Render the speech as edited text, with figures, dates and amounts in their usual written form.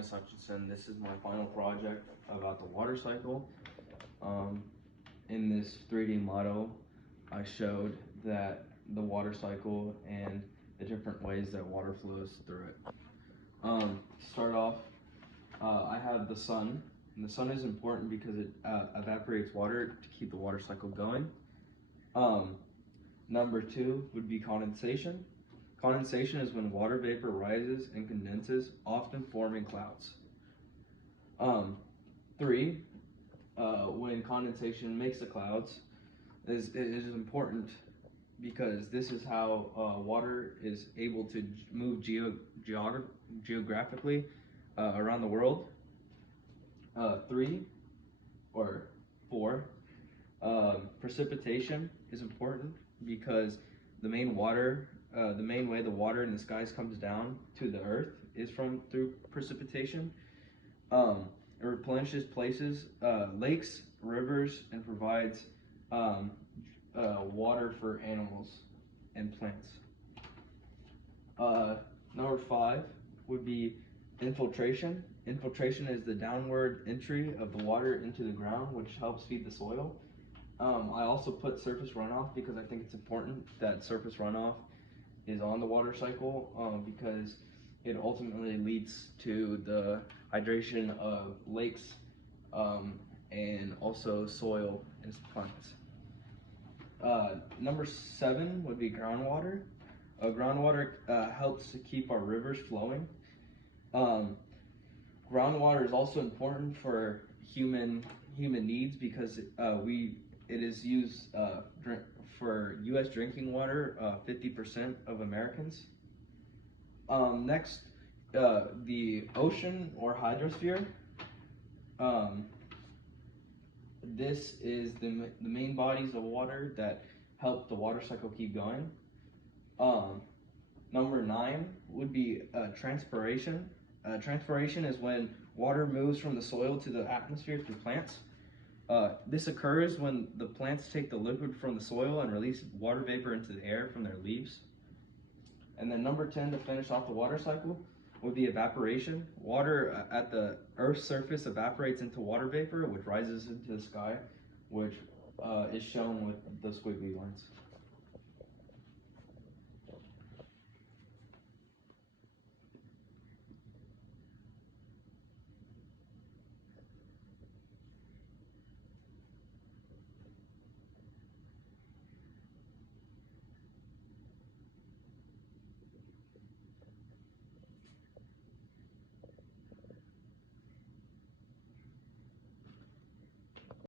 Linus Hutchinson. This is my final project about the water cycle. In this 3D model, I showed that the water cycle and the different ways that water flows through it. To start off, I have the sun. And the sun is important because it evaporates water to keep the water cycle going. Number 2 would be condensation. Condensation is when water vapor rises and condenses, often forming clouds. 3, when condensation makes the clouds, it is important because this is how water is able to move geographically around the world. 4, precipitation is important because the main way the water in the skies comes down to the earth is through precipitation. It replenishes places, lakes, rivers, and provides water for animals and plants. Number 5 would be infiltration. Infiltration is the downward entry of the water into the ground, which helps feed the soil. I also put surface runoff because I think it's important that surface runoff is on the water cycle because it ultimately leads to the hydration of lakes and also soil and plants. Number 7 would be groundwater. Groundwater helps to keep our rivers flowing. Groundwater is also important for human needs because it is used for U.S. drinking water, 50% of Americans. Next, the ocean or hydrosphere. This is the main bodies of water that help the water cycle keep going. Number 9 would be transpiration. Transpiration is when water moves from the soil to the atmosphere through plants. This occurs when the plants take the liquid from the soil and release water vapor into the air from their leaves. And then number 10, to finish off the water cycle, would be evaporation. Water at the Earth's surface evaporates into water vapor, which rises into the sky, which is shown with the squiggly lines.